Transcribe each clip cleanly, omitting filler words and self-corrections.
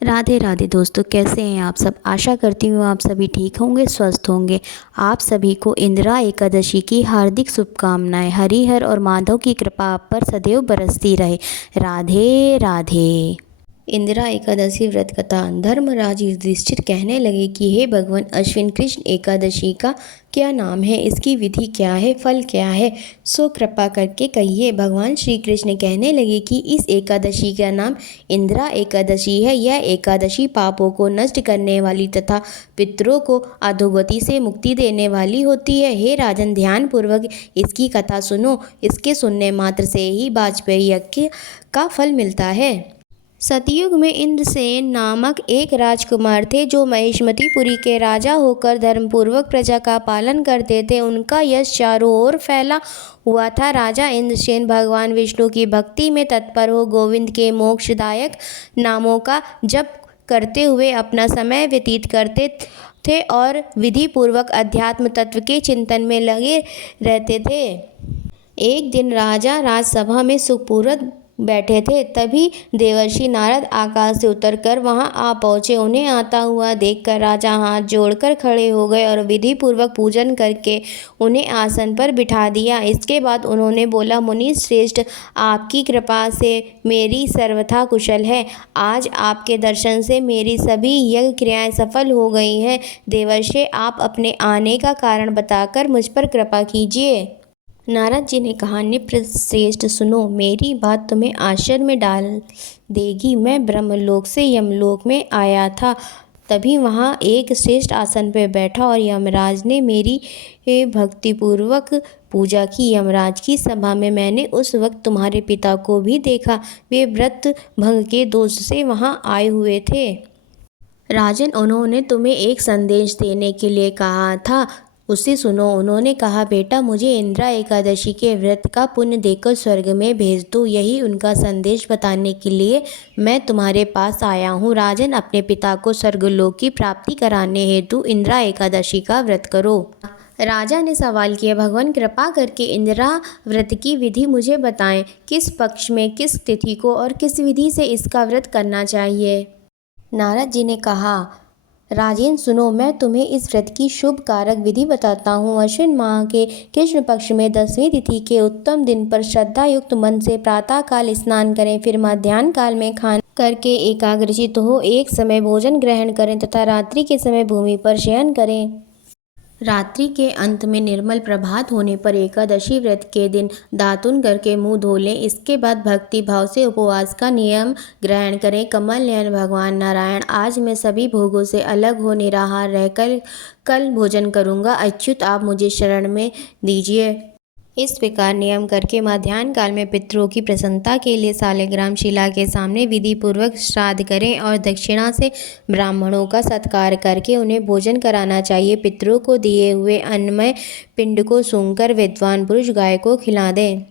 राधे राधे दोस्तों, कैसे हैं आप सब। आशा करती हूँ आप सभी ठीक होंगे, स्वस्थ होंगे। आप सभी को इंदिरा एकादशी की हार्दिक शुभकामनाएं। हरिहर और माधव की कृपा आप पर सदैव बरसती रहे। राधे राधे। इंदिरा एकादशी व्रत कथा। धर्मराज युधिष्ठिर कहने लगे कि हे भगवान, अश्विन कृष्ण एकादशी का क्या नाम है, इसकी विधि क्या है, फल क्या है, सो कृपा करके कहिए। भगवान श्री कृष्ण कहने लगे कि इस एकादशी का नाम इंदिरा एकादशी है। यह एकादशी पापों को नष्ट करने वाली तथा पितरों को अधोगति से मुक्ति देने वाली होती है। हे राजन, ध्यान पूर्वक इसकी कथा सुनो। इसके सुनने मात्र से ही वाजपेयी यज्ञ का फल मिलता है। सतयुग में इंद्रसेन नामक एक राजकुमार थे जो महिष्मतिपुरी के राजा होकर धर्मपूर्वक प्रजा का पालन करते थे। उनका यश चारों ओर फैला हुआ था। राजा इंद्रसेन भगवान विष्णु की भक्ति में तत्पर हो गोविंद के मोक्षदायक नामों का जप करते हुए अपना समय व्यतीत करते थे और विधि पूर्वक अध्यात्म तत्व के चिंतन में लगे रहते थे। एक दिन राजा राजसभा में सुखपूर्वक बैठे थे, तभी देवर्षि नारद आकाश से उतरकर वहां आ पहुंचे। उन्हें आता हुआ देखकर राजा हाथ जोड़कर खड़े हो गए और विधि पूर्वक पूजन करके उन्हें आसन पर बिठा दिया। इसके बाद उन्होंने बोला, मुनि श्रेष्ठ, आपकी कृपा से मेरी सर्वथा कुशल है। आज आपके दर्शन से मेरी सभी यज्ञ क्रियाएं सफल हो गई हैं। देवर्षि, आप अपने आने का कारण बताकर मुझ पर कृपा कीजिए। नारद जी ने कहा, निप्र श्रेष्ठ, सुनो, मेरी बात तुम्हें आश्चर्य में डाल देगी। मैं ब्रह्मलोक से यमलोक में आया था, तभी वहाँ एक श्रेष्ठ आसन पर बैठा और यमराज ने मेरी भक्तिपूर्वक पूजा की। यमराज की सभा में मैंने उस वक्त तुम्हारे पिता को भी देखा। वे व्रत भंग के दोष से वहाँ आए हुए थे। राजन, उन्होंने तुम्हें एक संदेश देने के लिए कहा था, उसे सुनो। उन्होंने कहा, बेटा, मुझे इंदिरा एकादशी के व्रत का पुण्य देकर स्वर्ग में भेज दो। यही उनका संदेश बताने के लिए मैं तुम्हारे पास आया हूँ। राजन, अपने पिता को स्वर्गलोक की प्राप्ति कराने हेतु इंदिरा एकादशी का व्रत करो। राजा ने सवाल किया, भगवान, कृपा करके इंदिरा व्रत की विधि मुझे बताएं। किस पक्ष में, किस तिथि को और किस विधि से इसका व्रत करना चाहिए। नारद जी ने कहा, राजेन, सुनो, मैं तुम्हें इस व्रत की शुभ कारक विधि बताता हूँ। अश्विन माह के कृष्ण पक्ष में 10वीं तिथि के उत्तम दिन पर श्रद्धा युक्त मन से प्रातः काल स्नान करें, फिर मध्याह्न काल में खान करके एकाग्रचित हो एक समय भोजन ग्रहण करें तथा रात्रि के समय भूमि पर शयन करें। रात्रि के अंत में निर्मल प्रभात होने पर एकादशी व्रत के दिन दातुन करके मुंह धो लें। इसके बाद भक्ति भाव से उपवास का नियम ग्रहण करें। कमल नयन भगवान नारायण, आज मैं सभी भोगों से अलग हो निराहार रहकर कल भोजन करूंगा। अच्युत, आप मुझे शरण में दीजिए। इस प्रकार नियम करके मध्याह्न काल में पितरों की प्रसन्नता के लिए सालिग्राम शिला के सामने विधि पूर्वक श्राद्ध करें और दक्षिणा से ब्राह्मणों का सत्कार करके उन्हें भोजन कराना चाहिए। पितरों को दिए हुए अन्नमय पिंड को सूंघकर विद्वान पुरुष गाय को खिला दें।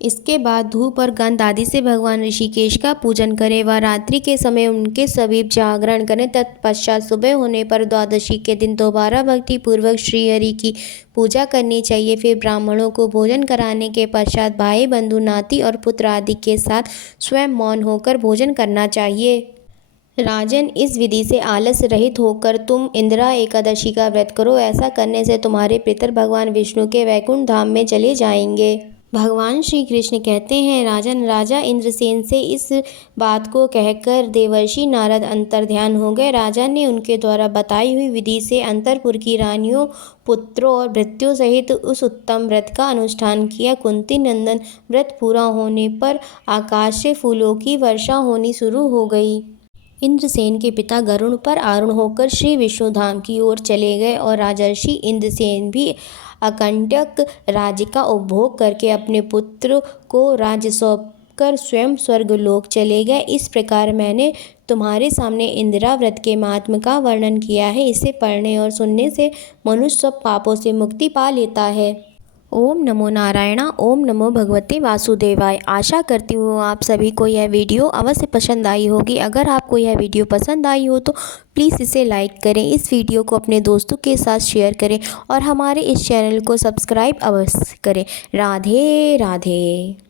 इसके बाद धूप और गंध आदि से भगवान ऋषिकेश का पूजन करें व रात्रि के समय उनके समीप जागरण करें। तत्पश्चात सुबह होने पर द्वादशी के दिन दोबारा भक्ति पूर्वक श्रीहरि की पूजा करनी चाहिए। फिर ब्राह्मणों को भोजन कराने के पश्चात भाई बंधु नाती और पुत्र आदि के साथ स्वयं मौन होकर भोजन करना चाहिए। राजन, इस विधि से आलस रहित होकर तुम इंदिरा एकादशी का व्रत करो। ऐसा करने से तुम्हारे पितर भगवान विष्णु के वैकुंठ धाम में चले जाएंगे। भगवान श्री कृष्ण कहते हैं, राजन, राजा इंद्रसेन से इस बात को कहकर देवर्षि नारद अंतर्ध्यान हो गए। राजा ने उनके द्वारा बताई हुई विधि से अंतरपुर की रानियों, पुत्रों और भृत्यों सहित उस उत्तम व्रत का अनुष्ठान किया। कुंती नंदन, व्रत पूरा होने पर आकाश से फूलों की वर्षा होनी शुरू हो गई। इंद्रसेन के पिता गरुड़ पर आरूढ़ होकर श्री विष्णु धाम की ओर चले गए और राजर्षि इंद्रसेन भी अकंटक राज्य का उपभोग करके अपने पुत्र को राज्य सौंपकर स्वयं स्वर्गलोक चले गए। इस प्रकार मैंने तुम्हारे सामने इंदिरा व्रत के महात्म्य का वर्णन किया है। इसे पढ़ने और सुनने से मनुष्य सब पापों से मुक्ति पा लेता है। ओम नमो नारायण। ओम नमो भगवते वासुदेवाय। आशा करती हूँ आप सभी को यह वीडियो अवश्य पसंद आई होगी। अगर आपको यह वीडियो पसंद आई हो तो प्लीज़ इसे लाइक करें, इस वीडियो को अपने दोस्तों के साथ शेयर करें और हमारे इस चैनल को सब्सक्राइब अवश्य करें। राधे राधे।